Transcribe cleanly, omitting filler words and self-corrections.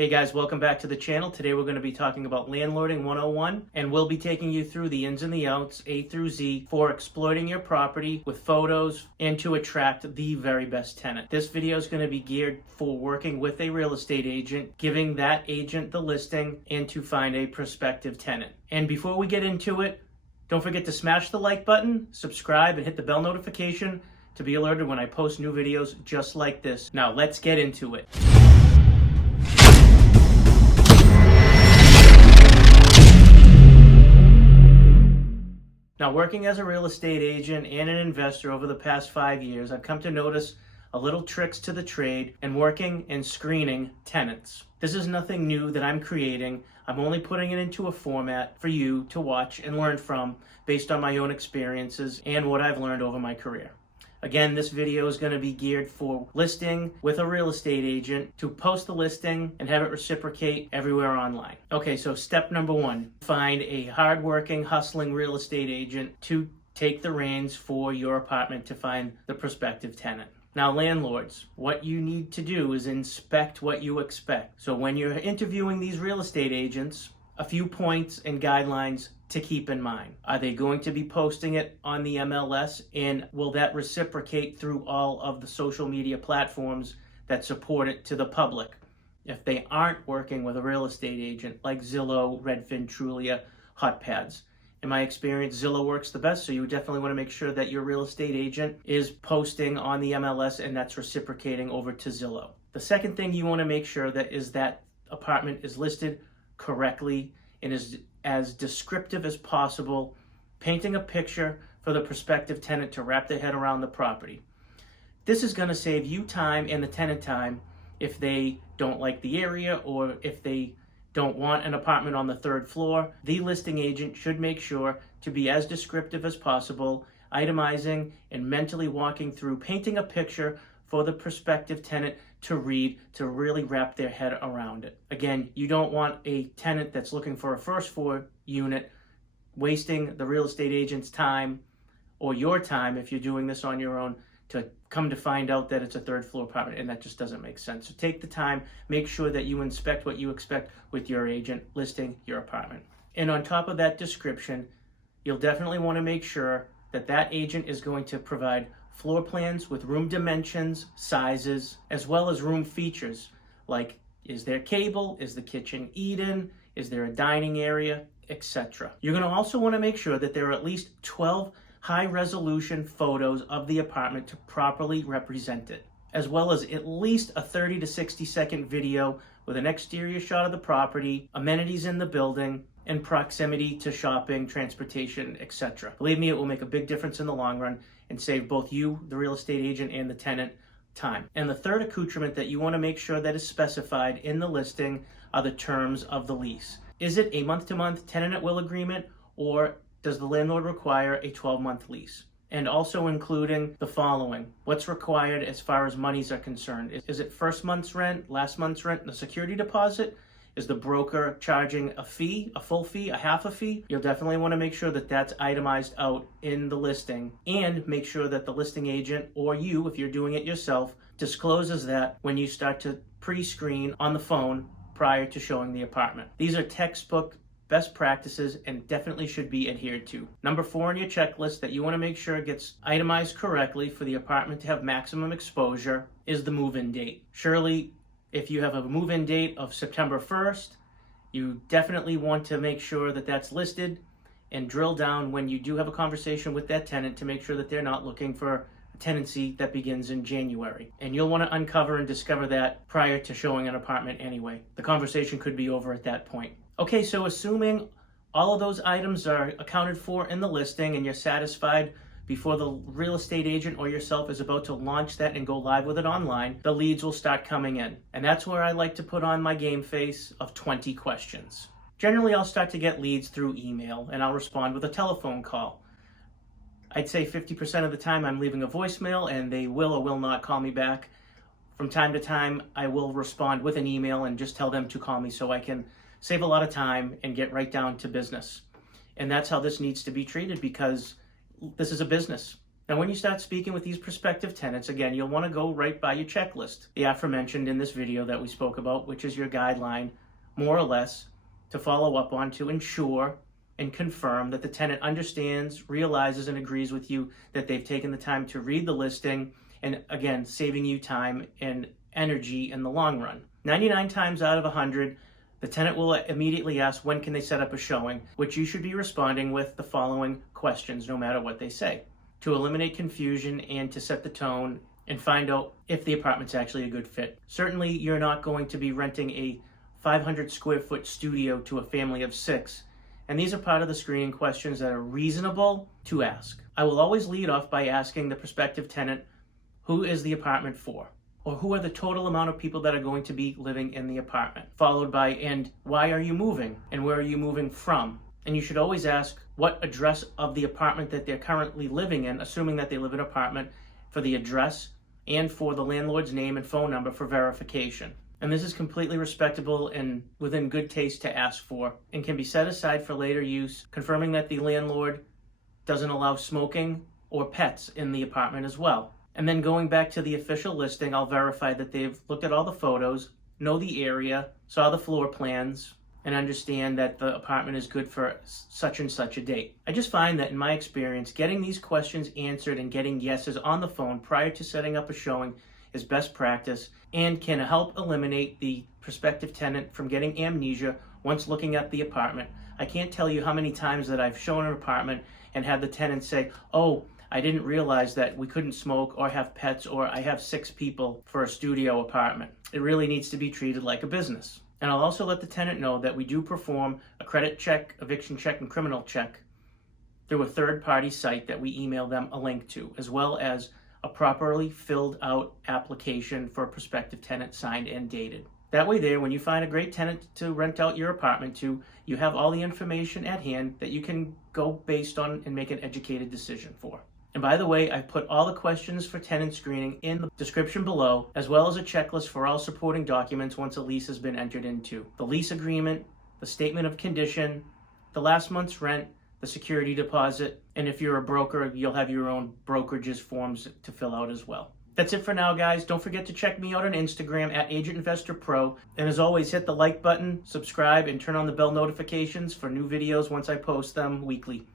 Hey guys, welcome back to the channel. Today we're going to be talking about Landlording 101, and we'll be taking you through the ins and the outs, A through Z, for exploiting your property with photos and to attract the very best tenant. This video is going to be geared for working with a real estate agent, giving that agent the listing, and to find a prospective tenant. And before we get into it, don't forget to smash the like button, subscribe, and hit the bell notification to be alerted when I post new videos just like this. Now let's get into it. Now, working as a real estate agent and an investor over the past 5 years, I've come to notice a little tricks to the trade and working and screening tenants. This is nothing new that I'm creating. I'm only putting it into a format for you to watch and learn from based on my own experiences and what I've learned over my career. Again, this video is going to be geared for listing with a real estate agent to post the listing and have it reciprocate everywhere online. Okay, so step number one, find a hardworking, hustling real estate agent to take the reins for your apartment to find the prospective tenant. Now, landlords, what you need to do is inspect what you expect. So when you're interviewing these real estate agents, a few points and guidelines to keep in mind. Are they going to be posting it on the MLS, and will that reciprocate through all of the social media platforms that support it to the public? If they aren't working with a real estate agent like Zillow, Redfin, Trulia, HotPads. In my experience, Zillow works the best, so you definitely want to make sure that your real estate agent is posting on the MLS and that's reciprocating over to Zillow. The second thing you want to make sure that is that apartment is listed correctly and is as descriptive as possible, painting a picture for the prospective tenant to wrap their head around the property. This is going to save you time and the tenant time if they don't like the area or if they don't want an apartment on the third floor. The listing agent should make sure to be as descriptive as possible, itemizing and mentally walking through, painting a picture for the prospective tenant to read, to really wrap their head around it. Again, you don't want a tenant that's looking for a first floor unit wasting the real estate agent's time or your time if you're doing this on your own to come to find out that it's a third floor apartment, and that just doesn't make sense. So take the time, make sure that you inspect what you expect with your agent listing your apartment. And on top of that description, you'll definitely want to make sure that that agent is going to provide floor plans with room dimensions, sizes, as well as room features like, is there cable, is the kitchen eat-in, is there a dining area, etc. You're going to also want to make sure that there are at least 12 high-resolution photos of the apartment to properly represent it, as well as at least a 30 to 60-second video with an exterior shot of the property, amenities in the building, and proximity to shopping, transportation, etc. Believe me, it will make a big difference in the long run and save both you, the real estate agent, and the tenant time. And the third accoutrement that you want to make sure that is specified in the listing are the terms of the lease. Is it a month-to-month tenant at will agreement, or does the landlord require a 12-month lease? And also including the following. What's required as far as monies are concerned? Is it first month's rent, last month's rent, and the security deposit? Is the broker charging a fee, a full fee, a half a fee? You'll definitely want to make sure that that's itemized out in the listing, and make sure that the listing agent, or you, if you're doing it yourself, discloses that when you start to pre-screen on the phone prior to showing the apartment. These are textbook best practices and definitely should be adhered to. Number 4 on your checklist that you want to make sure gets itemized correctly for the apartment to have maximum exposure is the move-in date. Surely, if you have a move-in date of September 1st, you definitely want to make sure that that's listed and drill down when you do have a conversation with that tenant to make sure that they're not looking for a tenancy that begins in January. And you'll want to uncover and discover that prior to showing an apartment anyway. The conversation could be over at that point. Okay, so assuming all of those items are accounted for in the listing and you're satisfied before the real estate agent or yourself is about to launch that and go live with it online, the leads will start coming in. And that's where I like to put on my game face of 20 questions. Generally, I'll start to get leads through email and I'll respond with a telephone call. I'd say 50% of the time I'm leaving a voicemail and they will or will not call me back. From time to time, I will respond with an email and just tell them to call me so I can save a lot of time and get right down to business. And that's how this needs to be treated, because this is a business. Now, when you start speaking with these prospective tenants, again, you'll want to go right by your checklist, the aforementioned in this video that we spoke about, which is your guideline, more or less, to follow up on to ensure and confirm that the tenant understands, realizes, and agrees with you that they've taken the time to read the listing, and again, saving you time and energy in the long run. 99 times out of 100, the tenant will immediately ask when can they set up a showing, which you should be responding with the following questions no matter what they say, to eliminate confusion and to set the tone and find out if the apartment's actually a good fit. Certainly, you're not going to be renting a 500 square foot studio to a family of 6, and these are part of the screening questions that are reasonable to ask. I will always lead off by asking the prospective tenant, who is the apartment for? Or who are the total amount of people that are going to be living in the apartment? Followed by, and why are you moving? And where are you moving from? And you should always ask what address of the apartment that they're currently living in, assuming that they live in an apartment, for the address and for the landlord's name and phone number for verification. And this is completely respectable and within good taste to ask for, and can be set aside for later use, confirming that the landlord doesn't allow smoking or pets in the apartment as well. And then going back to the official listing, I'll verify that they've looked at all the photos, know the area, saw the floor plans, and understand that the apartment is good for such and such a date. I just find that in my experience, getting these questions answered and getting yeses on the phone prior to setting up a showing is best practice and can help eliminate the prospective tenant from getting amnesia once looking at the apartment. I can't tell you how many times that I've shown an apartment and had the tenant say, oh, I didn't realize that we couldn't smoke or have pets, or I have 6 people for a studio apartment. It really needs to be treated like a business. And I'll also let the tenant know that we do perform a credit check, eviction check, and criminal check through a third-party site that we email them a link to, as well as a properly filled out application for a prospective tenant signed and dated. That way there, when you find a great tenant to rent out your apartment to, you have all the information at hand that you can go based on and make an educated decision for. And by the way, I've put all the questions for tenant screening in the description below, as well as a checklist for all supporting documents once a lease has been entered into. The lease agreement, the statement of condition, the last month's rent, the security deposit, and if you're a broker, you'll have your own brokerages forms to fill out as well. That's it for now, guys. Don't forget to check me out on Instagram at Agent Investor Pro. And as always, hit the like button, subscribe, and turn on the bell notifications for new videos once I post them weekly.